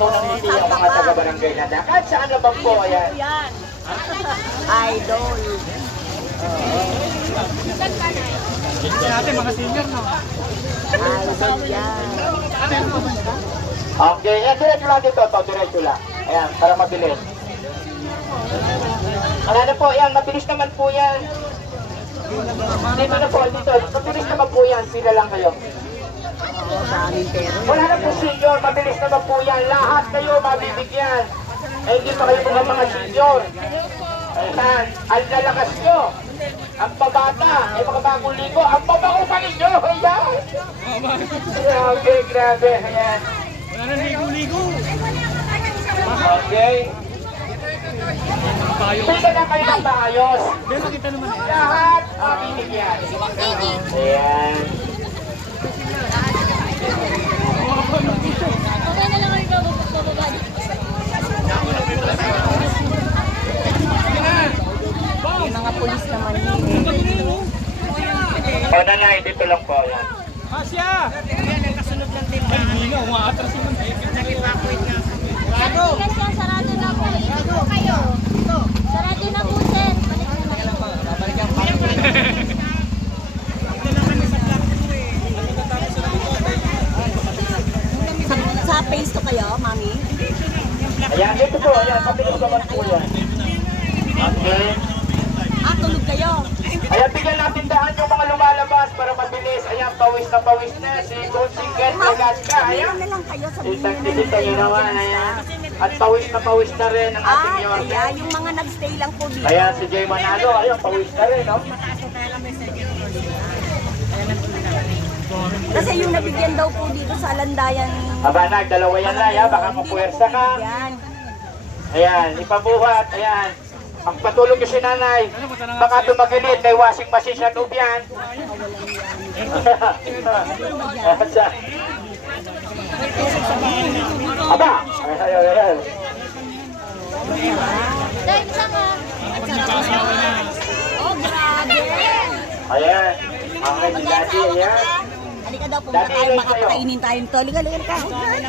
ho ng ngiti ang mga taga-barangay na kahit saan naman po, ayan. Idol. Natin mga senior, no? Idol yan. Okay, diretso lang dito, diretso lang. Ayan, para mabilis. Ano na po, ayan, mabilis naman po yan. Dito na po, dito, mabilis naman po yan, pila lang kayo. Daming pero. Wala na po senior, mabilis naman po yan. Lahat kayo mabibigyan. Eh, hindi pa kayo mga senior. Ayan, ang lalakas nyo. Ang babata, ay mga bagong ligo. Ang babango pa ninyo, ayan. Grabe, grabe, ayan. Wala na ligo-ligo. Okay. Pila na kayo ng maayos. Dahil makita naman eh. Lahat mabibigyan. Ayan. Okay na lang kayo bababa dito. May mga pulis naman yun. O nanay, dito lang po. Ayan. Asya! Ay, hindi nga. Umaatras naman. Sarado! Kasi ang sarado na po. Ito po kayo. Sarado na po, sir. Balik na po. Sa face to kayo, mami? Ayan, dito po. Ayan, mabilis naman po yan. Okay. Ah, tulog kayo. Ayan, bigyan natin daan yung mga lumalabas para mabilis. Ayan, pawis na si Consigan Tagaska. Ayan. Na lang kayo sa Isang tisita nyo naman. Ayan. At pawis na rin ang ating Ah, yorme. kaya yung mga nagstay lang po dito. Ayan, si Jay Manalo. Ayan, pawis na rin, no? Kasi yung nabigyan daw po dito sa Alandayan. Abanag, dalawa yan lang, ha? Baka mapuwersa ka. Yan. Ayan, ipabuhat. Ayan. Ang patulog yung si nanay. Baka tumaginit, may washing machine siya noob yan. Aba! Ayan. Dahil isa ka. Oh, grabe. Ayan. Ang si daddy, ayan. Halika daw po, Dati tayo ilan kayo? makakainin tayo nito. Halika, halika, halika.